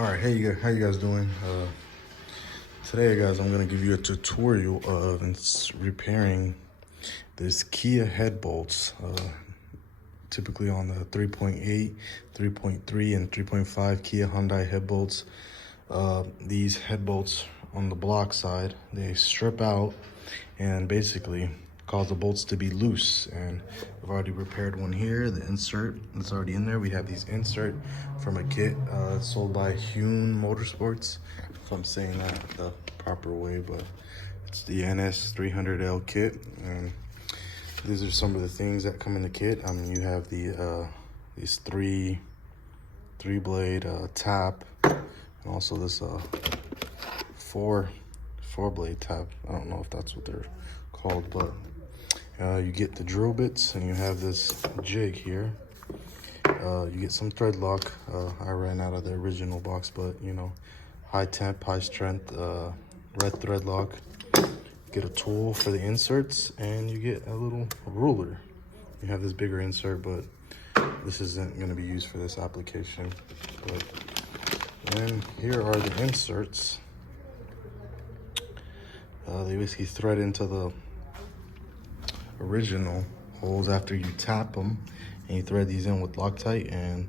All right, hey, how you guys doing? Today, guys, I'm gonna give you a tutorial of repairing this Kia head bolts. Typically on the 3.8, 3.3, and 3.5 Kia Hyundai head bolts. These head bolts on the block side, they strip out and basically cause the bolts to be loose. And I've already repaired one here. The insert is already in there. We have these insert from a kit sold by Huhn Motorsports, if I'm saying that the proper way, but it's the NS300L kit. And these are some of the things that come in the kit. You have the these three blade tap, and also this four blade tap. I don't know if that's what they're called, but you get the drill bits, and you have this jig here. You get some thread lock. I ran out of the original box, but you know, high temp, high strength, red thread lock. Get a tool for the inserts, and you get a little ruler. You have this bigger insert, but this isn't going to be used for this application. But then here are the inserts. They basically thread into the original holes after you tap them, and you thread these in with Loctite, and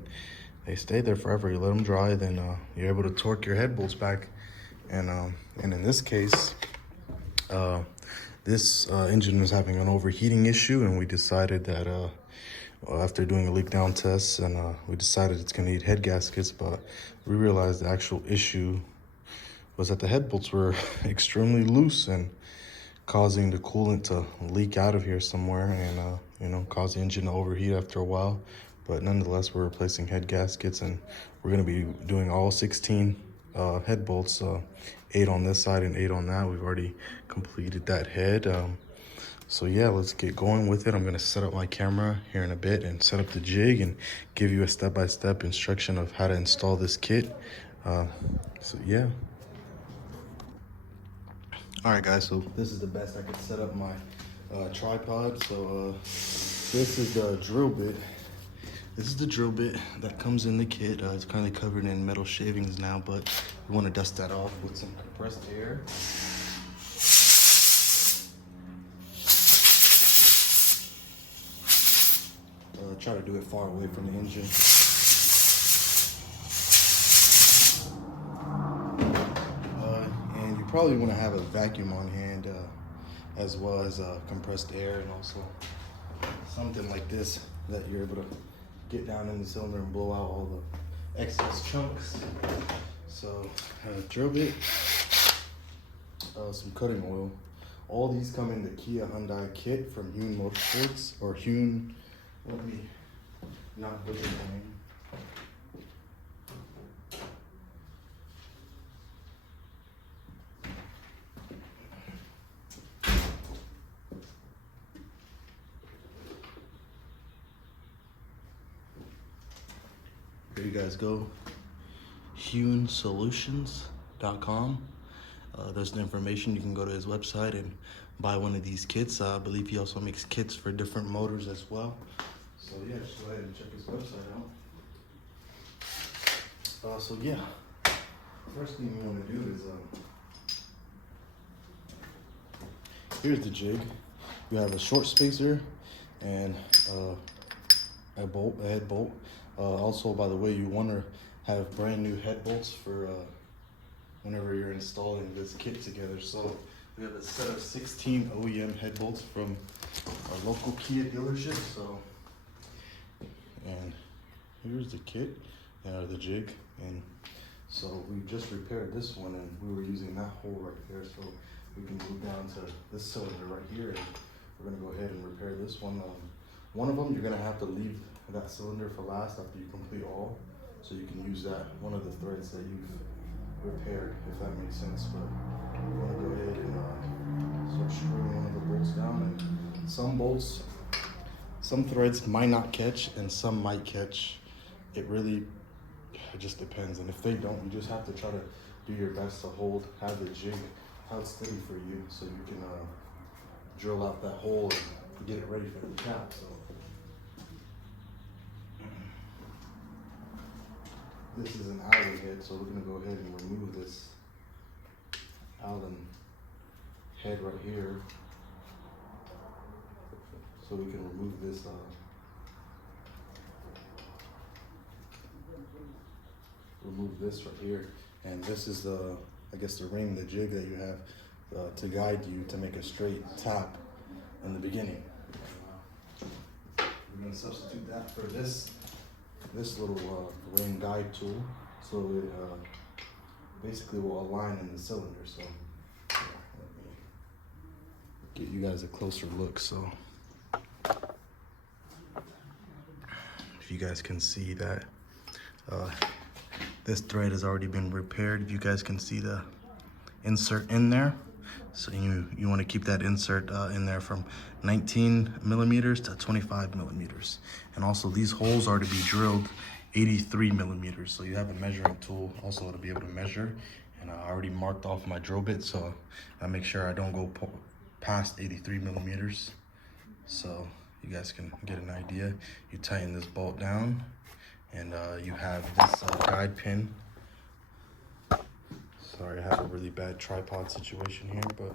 they stay there forever. You let them dry, then you're able to torque your head bolts back. And in this case, this engine was having an overheating issue, and we decided that after doing a leak down test, and we decided it's going to need head gaskets, but we realized the actual issue was that the head bolts were extremely loose and causing the coolant to leak out of here somewhere, and you know, cause the engine to overheat after a while. But nonetheless, we're replacing head gaskets, and we're going to be doing all 16 head bolts, 8 on this side and 8 on that. We've already completed that head. So yeah, let's get going with it. I'm going to set up my camera here in a bit and set up the jig and give you a step-by-step instruction of how to install this kit. So yeah. All right, guys, so this is the best I could set up my tripod. So this is the drill bit. This is the drill bit that comes in the kit. It's currently covered in metal shavings now, but we want to dust that off with some compressed air. Try to do it far away from the engine. And you probably want to have a vacuum on hand, as well as compressed air, and also something like this that you're able to get down in the cylinder and blow out all the excess chunks. So drill bit, some cutting oil. All these come in the Kia Hyundai kit from Huhn Motorsports, or Huhn. Let me not butcher the name. Here you guys go, HuhnSolutions.com. There's the information. You can go to his website and buy one of these kits. I believe he also makes kits for different motors as well. So yeah, just go ahead and check his website out. So yeah, first thing you want to do is, here's the jig. You have a short spacer and a head bolt. Also, by the way, you want to have brand new head bolts for whenever you're installing this kit together. So we have a set of 16 OEM head bolts from our local Kia dealership. So, and here's the kit, the jig. And so we just repaired this one, and we were using that hole right there. So we can move down to this cylinder right here, and we're gonna go ahead and repair this one. One of them, you're gonna have to leave that cylinder for last after you complete all, so you can use that, one of the threads that you've repaired, if that makes sense. But I'm gonna go ahead and start screwing one of the bolts down. And some threads might not catch and some might catch. It just depends. And if they don't, you just have to try to do your best to have the jig held steady for you, so you can drill out that hole and get it ready for the cap. So this is an Allen head, so we're gonna go ahead and remove this Allen head right here, so we can remove this right here. And this is the, I guess, the ring, the jig that you have to guide you to make a straight tap in the beginning. We're gonna substitute that for this little ring guide tool, so it basically will align in the cylinder. So let me get you guys a closer look. So if you guys can see that this thread has already been repaired. If you guys can see the insert in there. So you want to keep that insert in there from 19 millimeters to 25 millimeters. And also these holes are to be drilled 83 millimeters. So you have a measuring tool also to be able to measure. And I already marked off my drill bit, so I make sure I don't go past 83 millimeters. So you guys can get an idea. You tighten this bolt down, and you have this guide pin. Sorry, I have a really bad tripod situation here, but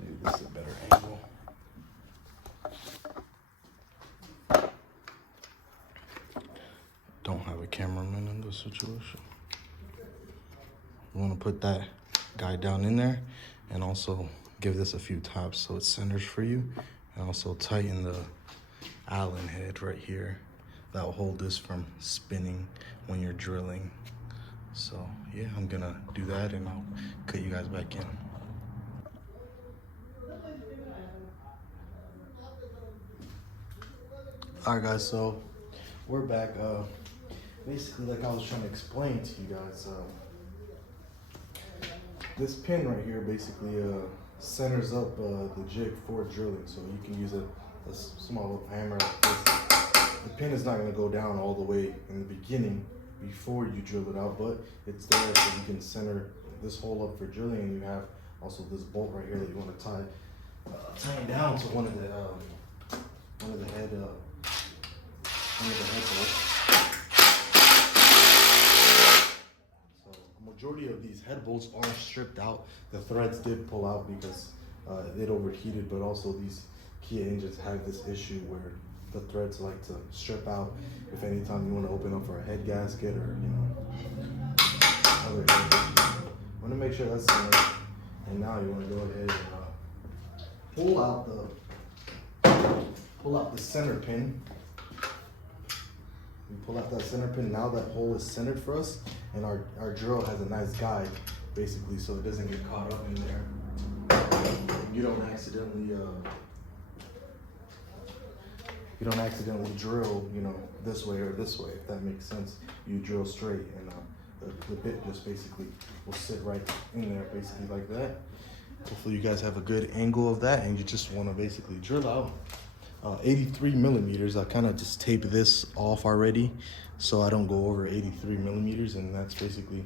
maybe this is a better angle. Don't have a cameraman in this situation. You want to put that guide down in there, and also give this a few taps so it centers for you, and also tighten the Allen head right here. That will hold this from spinning when you're drilling. So yeah, I'm gonna do that and I'll cut you guys back in. All right guys, so we're back. Basically, like I was trying to explain to you guys, this pin right here basically centers up the jig for drilling. So you can use a small little hammer like this. The pin is not going to go down all the way in the beginning before you drill it out, but it's there so you can center this hole up for drilling. And you have also this bolt right here that you want to tie it down to one of the head bolts. So a majority of these head bolts are stripped out. The threads did pull out because it overheated, but also these Kia engines have this issue where the threads like to strip out if anytime you want to open up for a head gasket or other things. Want to make sure that's centered, and now you want to go ahead and pull out the center pin. You pull out that center pin. Now that hole is centered for us, and our drill has a nice guide basically, so it doesn't get caught up in there. You don't accidentally drill, this way or this way, if that makes sense. You drill straight, and the bit just basically will sit right in there, basically like that. Hopefully you guys have a good angle of that, and you just want to basically drill out 83 millimeters. I kind of just tape this off already, so I don't go over 83 millimeters, and that's basically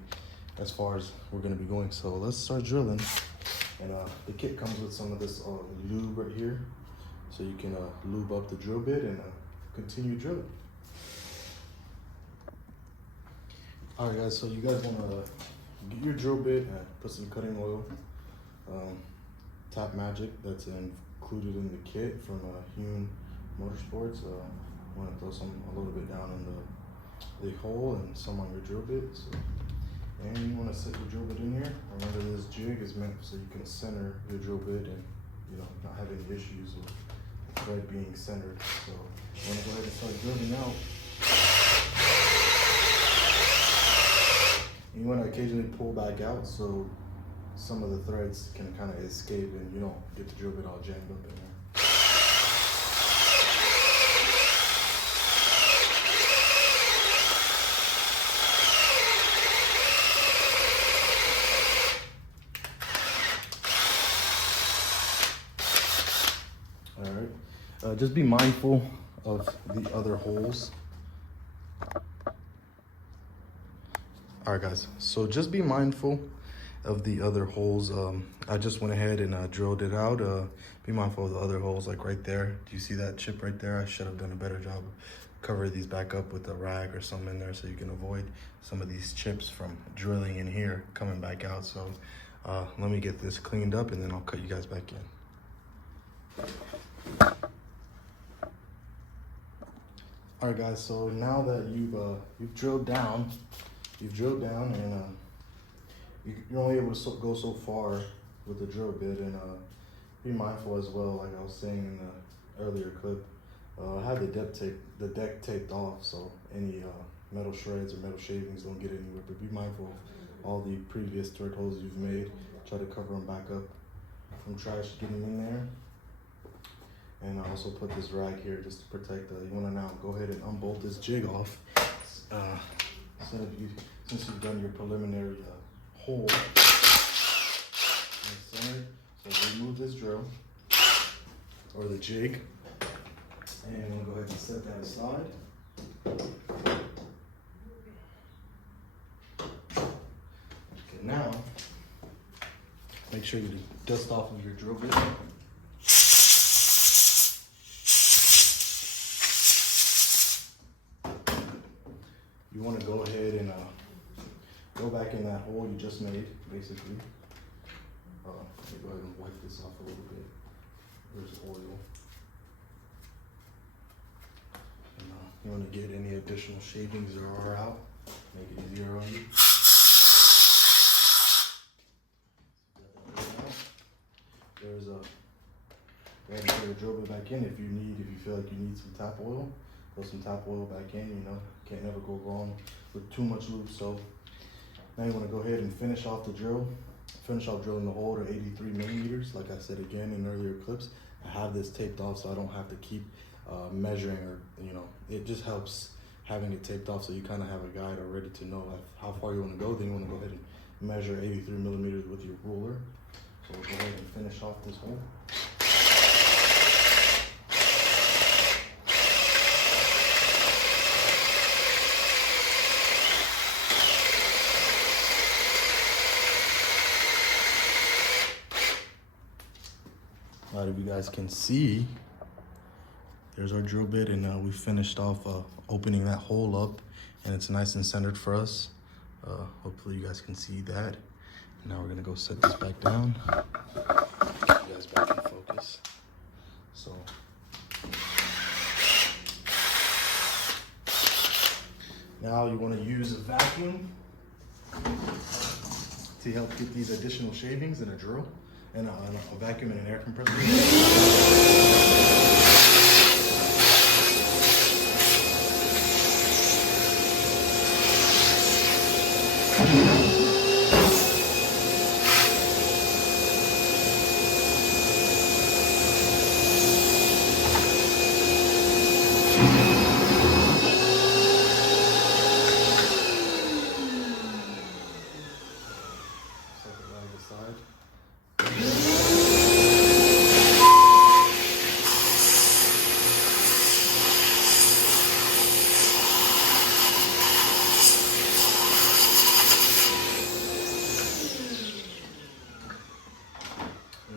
as far as we're going to be going. So let's start drilling. And the kit comes with some of this lube right here, so you can lube up the drill bit and continue drilling. All right guys, so you guys want to get your drill bit and put some cutting oil, Tap Magic, that's included in the kit from Huhn Motorsports. Want to throw a little bit down in the hole and some on your drill bit. So, and you want to set your drill bit in here. Remember, this jig is meant so you can center your drill bit and not have any issues with the thread being centered. So you want to go ahead and start drilling out. You want to occasionally pull back out so some of the threads can kind of escape and you don't get the drill bit all jammed up in there. All right, just be mindful of the other holes. All right guys, so just be mindful of the other holes. I just went ahead and drilled it out. Be mindful of the other holes, like right there. Do you see that chip right there? I should have done a better job of covering these back up with a rag or something in there so you can avoid some of these chips from drilling in here, coming back out. So let me get this cleaned up and then I'll cut you guys back in. All right, guys, so now that you've drilled down and you're only able to go so far with the drill bit, and be mindful as well, like I was saying in the earlier clip, I have the deck taped off, so any metal shreds or metal shavings don't get anywhere, but be mindful of all the previous thread holes you've made. Try to cover them back up from trash getting in there. And I also put this rag here just to protect you wanna now go ahead and unbolt this jig off. Since you've done your preliminary hole in the center. So remove this drill or the jig, and we'll go ahead and set that aside. Okay, now make sure you dust off of your drill bit. You want to go ahead and go back in that hole you just made, basically. Let me go ahead and wipe this off a little bit. There's oil. And, you want to get any additional shavings there are out, make it easier on you. There's a, go ahead and put your drill bit back in if you feel like you need some tap oil. Put some tap oil back in, you know, can't never go wrong with too much lube. So now you want to go ahead and finish off the drill. Finish off drilling the hole to 83 millimeters. Like I said again in earlier clips, I have this taped off so I don't have to keep measuring, or, you know, it just helps having it taped off so you kind of have a guide already to know how far you want to go. Then you want to go ahead and measure 83 millimeters with your ruler. So we'll go ahead and finish off this hole. All right, if you guys can see, there's our drill bit, and we finished off opening that hole up, and it's nice and centered for us. Hopefully you guys can see that. Now we're gonna go set this back down. Get you guys back in focus. So now you want to use a vacuum to help get these additional shavings in a drill. And a vacuum and an air compressor. Set the rag aside.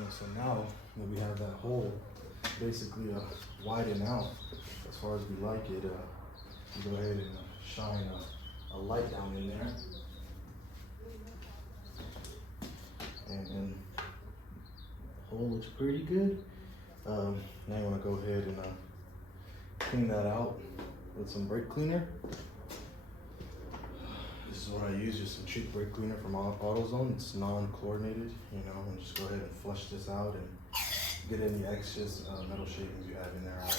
So now that we have that hole basically widened out as far as we like it, you go ahead and shine a light down in there. And the hole looks pretty good. Now you want to go ahead and clean that out with some brake cleaner. This is what I use, just some cheap brake cleaner from AutoZone. It's non-chlorinated, you know, and just go ahead and flush this out and get any excess metal shavings you have in there out.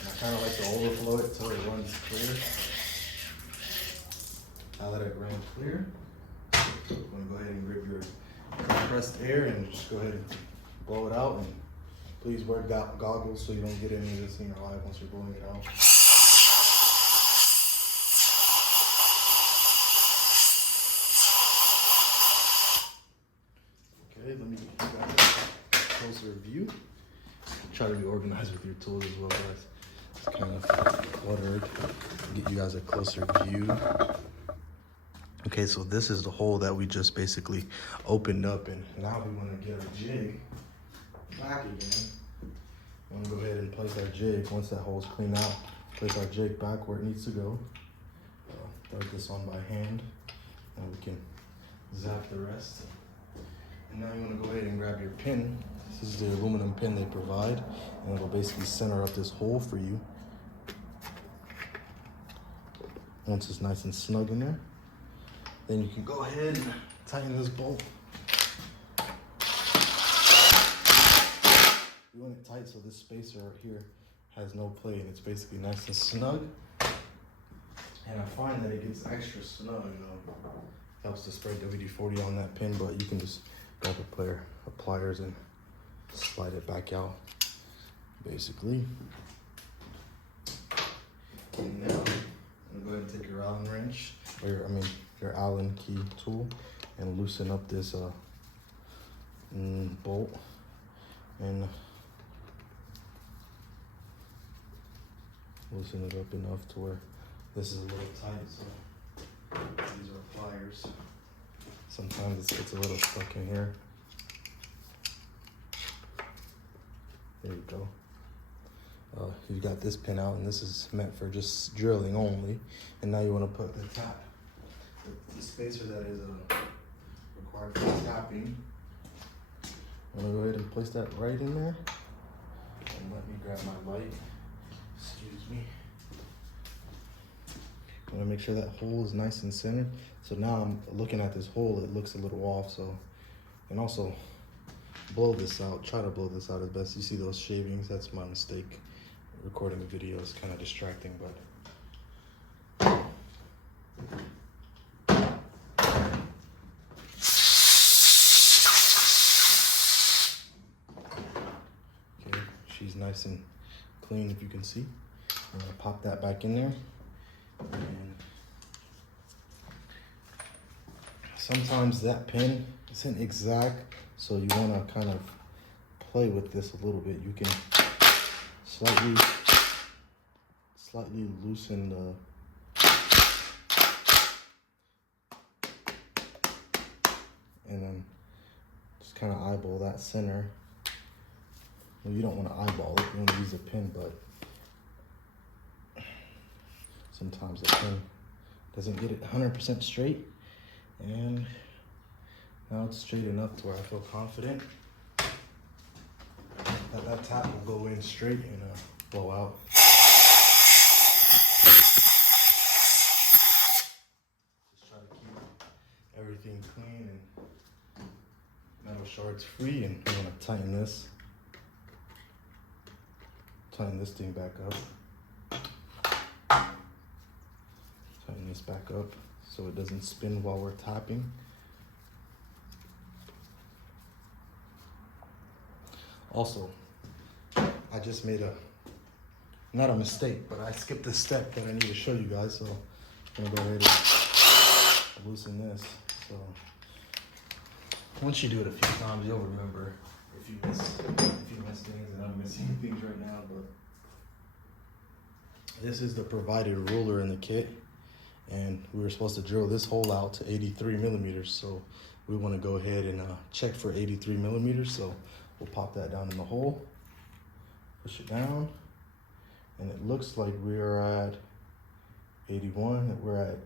And I kind of like to overflow it until it runs clear. Now that it ran clear, I'm going to go ahead and grab your compressed air and just go ahead and blow it out. And please wear goggles so you don't get any of this in your eye once you're blowing it out. Okay, let me get you guys a closer view. Try to be organized with your tools as well, guys. It's kind of cluttered. Get you guys a closer view. Okay, so this is the hole that we just basically opened up, and now we want to get our jig back again. I'm gonna go ahead and place our jig. Once that hole's cleaned out, place our jig back where it needs to go. Throw this on by hand, and we can zap the rest. And now you want to go ahead and grab your pin. This is the aluminum pin they provide, and it'll basically center up this hole for you. Once it's nice and snug in there, then you can go ahead and tighten this bolt. You want it tight so this spacer right here has no play, and it's basically nice and snug. And I find that it gets extra snug, you know. Helps to spray WD-40 on that pin, but you can just grab a pair of pliers and slide it back out, basically. And now, I'm gonna go ahead and take your Allen wrench, or your Allen key tool, and loosen up this bolt. And loosen it up enough to where this is a little tight, so these are pliers. Sometimes it gets a little stuck in here. There you go. You got this pin out, and this is meant for just drilling only. And now you want to put the tap, the spacer that is required for tapping. I'm gonna go ahead and place that right in there. And let me grab my light. Excuse me. I want to make sure that hole is nice and centered. So now I'm looking at this hole, it looks a little off. So, and also blow this out. Try to blow this out as best. You see those shavings? That's my mistake. Recording a video is kind of distracting, but okay, she's nice and clean, if you can see. I'm gonna pop that back in there. And sometimes that pin isn't exact, so you want to kind of play with this a little bit. You can slightly loosen and then just kind of eyeball that center. Well, you don't want to eyeball it, you want to use a pin, but sometimes the pin doesn't get it 100% straight. And now it's straight enough to where I feel confident that that tap will go in straight and blow out. Just try to keep everything clean and metal shards free. And I'm gonna tighten this thing back up. Tighten this back up so it doesn't spin while we're tapping. Also, I just made not a mistake, but I skipped a step that I need to show you guys. So I'm gonna go ahead and loosen this. So once you do it a few times, you'll remember if you miss things, and I'm missing things right now. But this is the provided ruler in the kit, and we were supposed to drill this hole out to 83 millimeters. So we want to go ahead and check for 83 millimeters. So we'll pop that down in the hole, push it down, and it looks like we're at 81. We're at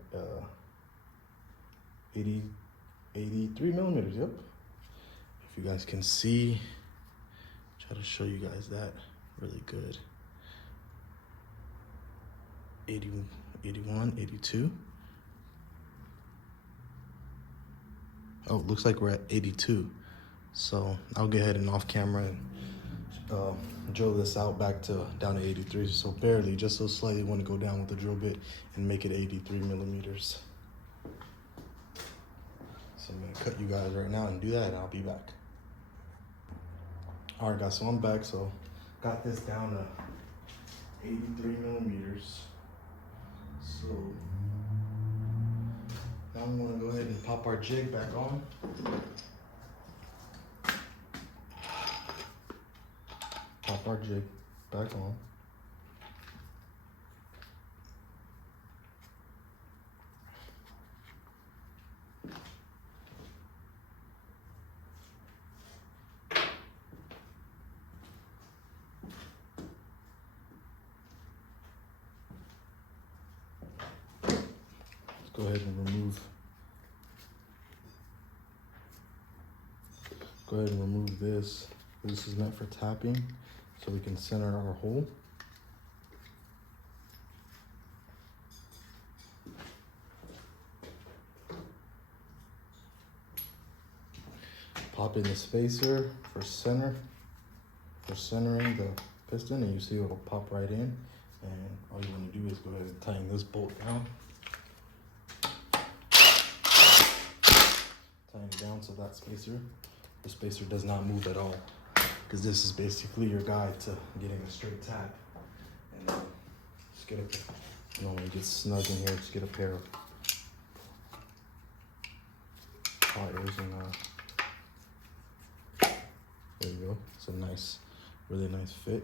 83 millimeters, yep. If you guys can see, try to show you guys that really good. 80, 81, 82. Oh, it looks like we're at 82. So I'll go ahead and off camera and drill this out back down to 83. So barely, just so slightly, want to go down with the drill bit and make it 83 millimeters. So I'm gonna cut you guys right now and do that, and I'll be back. All right, guys, so I'm back. So got this down to 83 millimeters. So now I'm gonna go ahead and pop our jig back on. Pop our jig back on. go ahead and remove. Go ahead and remove this. This is meant for tapping, so we can center our hole. Pop in the spacer for centering the piston, and you see it'll pop right in. And all you want to do is go ahead and tighten this bolt down. Tighten it down so that the spacer does not move at all, because this is basically your guide to getting a straight tap. And just get when you get snug in here, just get a pair of pliers and there you go. It's a nice, really nice fit.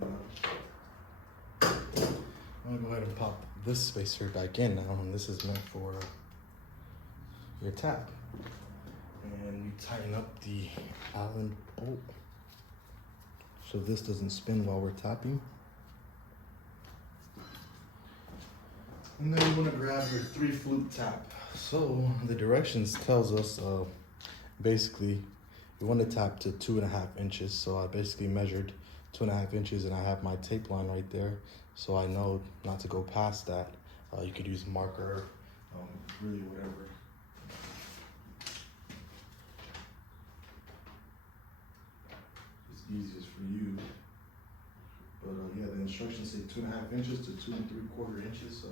And I'm gonna go ahead and pop this spacer back in now, and this is meant for your tap. And we tighten up the Allen bolt so this doesn't spin while we're tapping. And then you want to grab your 3-flute tap. So the directions tells us basically you want to tap to 2.5 inches. So I basically measured 2.5 inches, and I have my tape line right there, so I know not to go past that. You could use marker, really whatever. It's easiest for you. But yeah, the instructions say 2.5 inches to 2 3/4 inches. So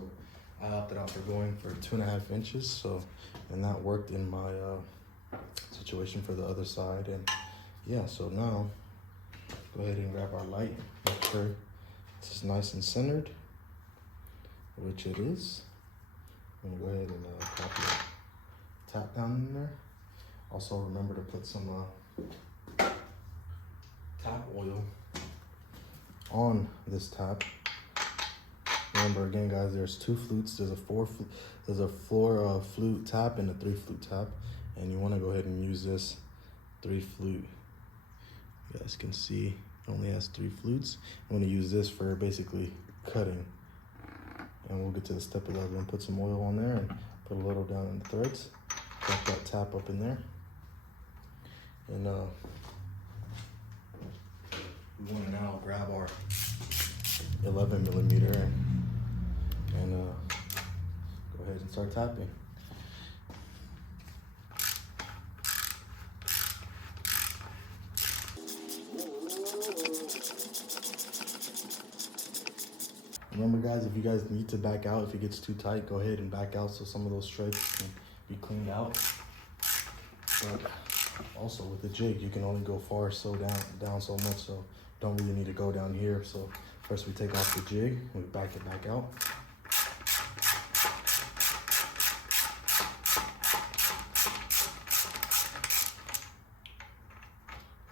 I opted out for going for 2.5 inches. So, and that worked in my situation for the other side. And yeah, so now go ahead and grab our light. Make sure it's nice and centered, which it is. I'm gonna go ahead and pop your tap down in there. Also remember to put some tap oil on this tap. Remember again, guys, there's 2 flutes. There's a 4 flute tap and a 3-flute tap, and you want to go ahead and use this 3-flute. You guys can see it only has 3 flutes. I'm going to use this for basically cutting, and we'll get to the step 11. Put some oil on there and put a little down in the threads. Drop that tap up in there, and we want to now grab our 11mm and go ahead and start tapping. Remember guys, if you guys need to back out, if it gets too tight, go ahead and back out so some of those stripes can be cleaned out. But also with the jig, you can only go down so much, so don't really need to go down here. So first we take off the jig, we back it back out.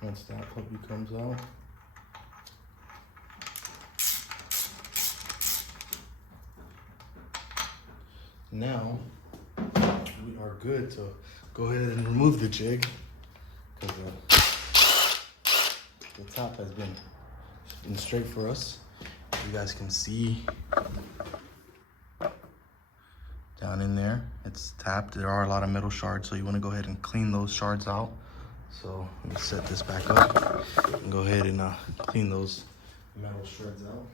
Once that puppy comes out, now we are good to go ahead and remove the jig, because the top has been straight for us. You guys can see down in there, it's tapped. There are a lot of metal shards, so you want to go ahead and clean those shards out. So let me set this back up and go ahead and clean those metal shreds out.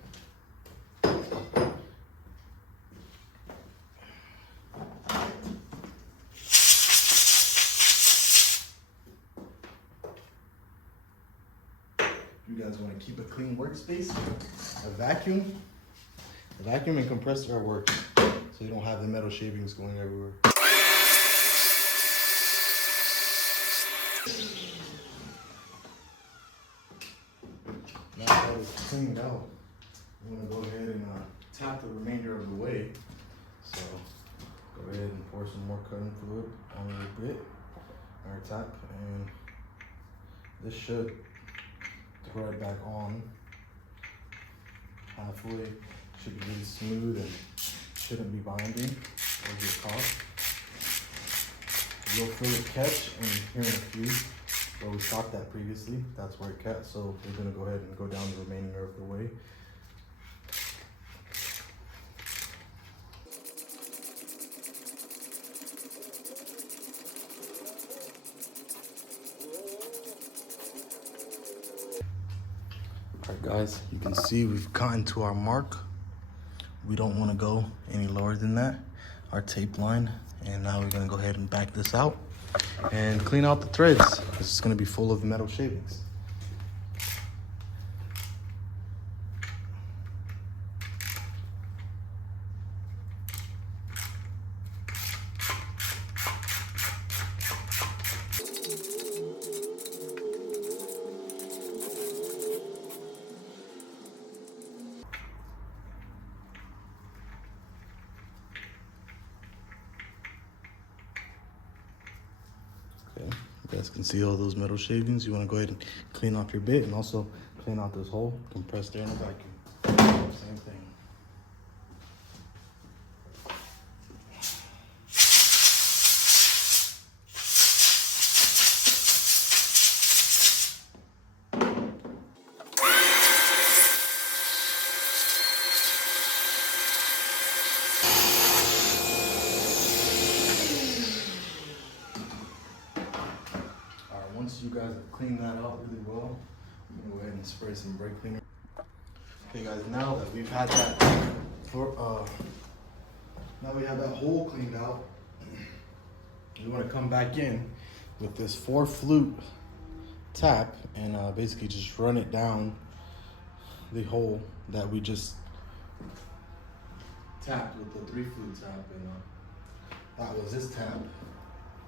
You guys want to keep a clean workspace, a vacuum and compressor works, so you don't have the metal shavings going everywhere. Now that it's cleaned out, I'm going to go ahead and tap the remainder of the way. So go ahead and pour some more cutting fluid on a bit, or tap, and this should throw it back on halfway. Should be really smooth and shouldn't be binding or get caught. You'll feel it catch, and here in a few, where we stopped that previously, that's where it catch. So we're gonna go ahead and go down the remainder of the way. Guys, you can see we've gotten to our mark. We don't want to go any lower than that, our tape line. And now we're gonna go ahead and back this out and clean out the threads. This is gonna be full of metal shavings. Okay, you guys can see all those metal shavings. You want to go ahead and clean off your bit and also clean out this hole, compressed air in the vacuum. Same thing. Once you guys have cleaned that out really well, I'm gonna go ahead and spray some brake cleaner. Okay guys, now that we've had that now we have that hole cleaned out, you wanna come back in with this 4-flute tap and basically just run it down the hole that we just tapped with the 3-flute tap, and that was this tap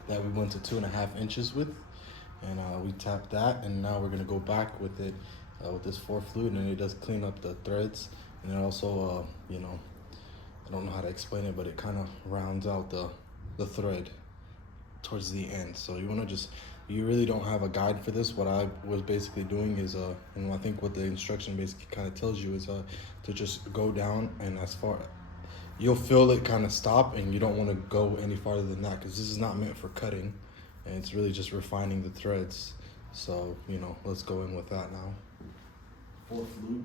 that we went to 2.5 inches with. And we tapped that, and now we're gonna go back with it with this 4-flute, and it does clean up the threads, and it also, you know, I don't know how to explain it, but it kind of rounds out the thread towards the end. So you wanna you really don't have a guide for this. What I was basically doing is, and I think what the instruction basically kind of tells you is to just go down, and as far, you'll feel it kind of stop, and you don't wanna go any farther than that, because this is not meant for cutting. And it's really just refining the threads. So, you know, let's go in with that now. 4-flute.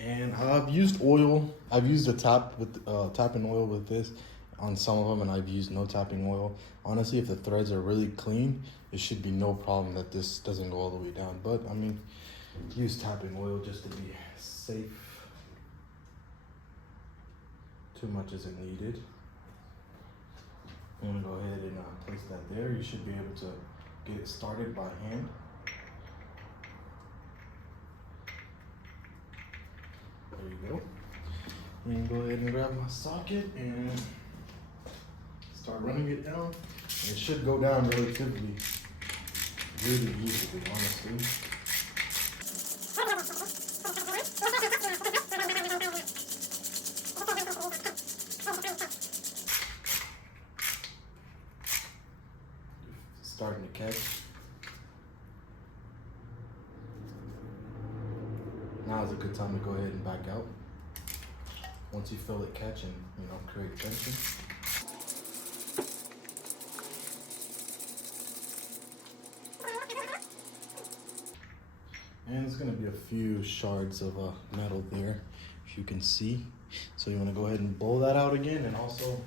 And I've used oil. I've used a tap with tapping oil with this on some of them, and I've used no tapping oil. Honestly, if the threads are really clean, it should be no problem that this doesn't go all the way down. But I mean, use tapping oil just to be safe. Too much isn't needed. I'm gonna go ahead and place that there. You should be able to get it started by hand. There you go. And go ahead and grab my socket and start running it down. And it should go down relatively really easily, honestly. Starting to catch. Now is a good time to go ahead and back out. Once you feel it catching, you know, create tension. And there's gonna be a few shards of metal there, if you can see. So you wanna go ahead and blow that out again, and also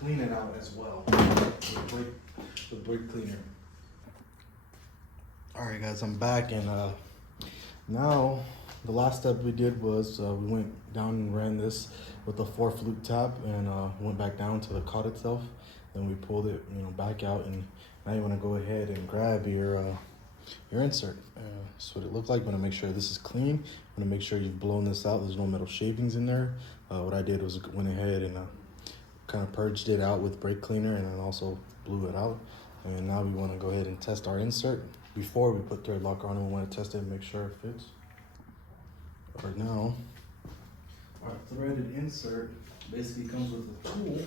clean it out as well with brake cleaner. All right guys, I'm back, and now the last step we did was we went down and ran this with the 4-flute tap, and went back down to the cot itself. Then we pulled it, you know, back out, and now you want to go ahead and grab your insert. That's what it looked like. You want to make sure this is clean. You want to make sure you've blown this out. There's no metal shavings in there. What I did was went ahead and kind of purged it out with brake cleaner, and then also blew it out. And now we want to go ahead and test our insert. Before we put thread locker on it, we want to test it and make sure it fits. Right now, our threaded insert basically comes with a tool,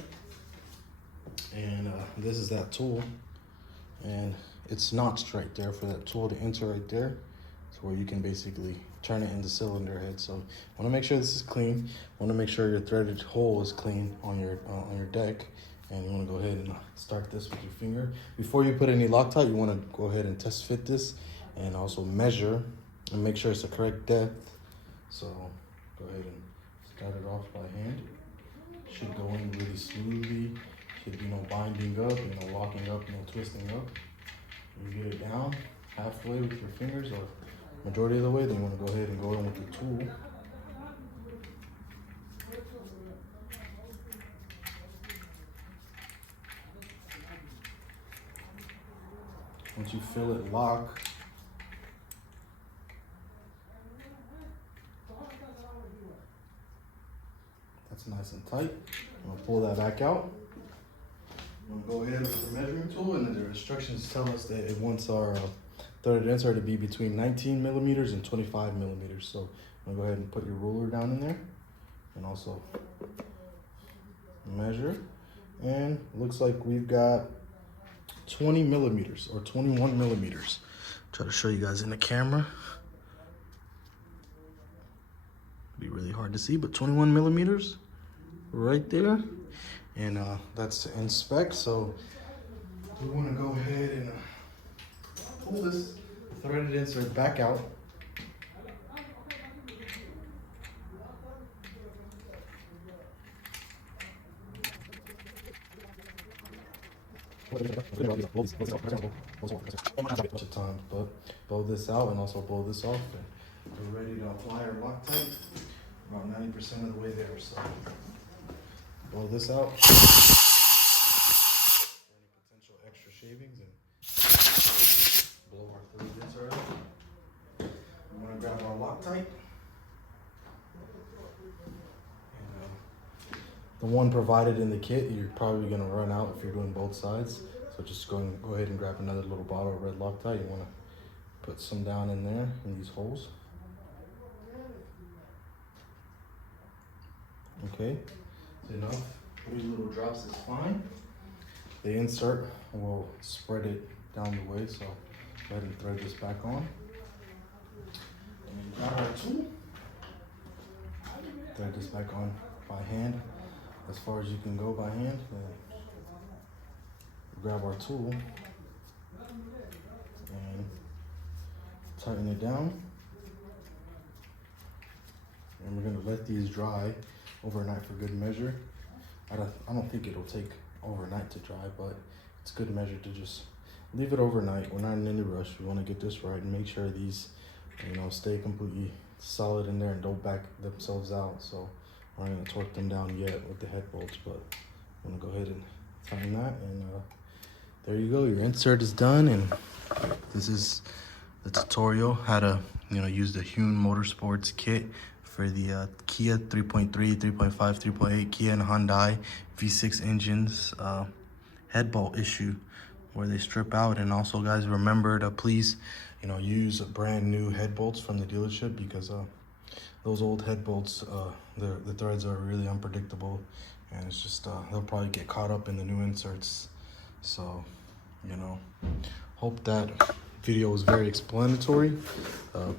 and this is that tool, and it's notched right there for that tool to enter right there. It's where you can basically turn it into cylinder head. So want to make sure this is clean. Want to make sure your threaded hole is clean on your deck. And you want to go ahead and start this with your finger. Before you put any Loctite, you want to go ahead and test fit this, and also measure and make sure it's the correct depth. So go ahead and start it off by hand. Should go in really smoothly. Should be no binding up, no locking up, no twisting up. You get it down halfway with your fingers, or majority of the way, then you want to go ahead and go in with the tool. Once you feel it lock, that's nice and tight. I'm gonna pull that back out. I'm gonna go ahead with the measuring tool, and the instructions tell us that it wants our threaded insert to be between 19 millimeters and 25 millimeters. So I'm gonna go ahead and put your ruler down in there, and also measure. And looks like we've got 20 millimeters or 21 millimeters. Try to show you guys in the camera. Be really hard to see, but 21 millimeters right there. And that's to inspect. So we want to go ahead and pull this threaded insert back out. Times, but blow this out and also blow this off, and we're ready to apply our Loctite. About 90% of the way there. So blow this out. Any potential extra shavings, and blow our threaded insert out. I'm gonna grab our Loctite. The one provided in the kit, you're probably gonna run out if you're doing both sides. So just go ahead and grab another little bottle of red Loctite. You wanna put some down in there, in these holes. Okay, enough. 3 little drops is fine. The insert will spread it down the way, so go ahead and thread this back on. And then grab our tool. Thread this back on by hand. As far as you can go by hand, grab our tool and tighten it down. And we're gonna let these dry overnight for good measure. I don't think it'll take overnight to dry, but it's good measure to just leave it overnight. We're not in any rush. We wanna get this right and make sure these, stay completely solid in there and don't back themselves out. So I'm not gonna torque them down yet with the head bolts, but I'm gonna go ahead and tighten that, and there you go. Your insert is done, and this is the tutorial how to use the Huhn Motorsports kit for the Kia 3.3, 3.5, 3.8 Kia and Hyundai V6 engines head bolt issue where they strip out. And also, guys, remember to please use brand new head bolts from the dealership, because those old head bolts, the threads are really unpredictable, and it's just they'll probably get caught up in the new inserts. So hope that video was very explanatory.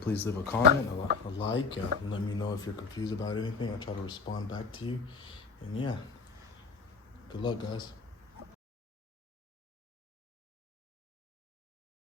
Please leave a comment, a like, let me know if you're confused about anything. I'll try to respond back to you. And yeah, good luck, guys.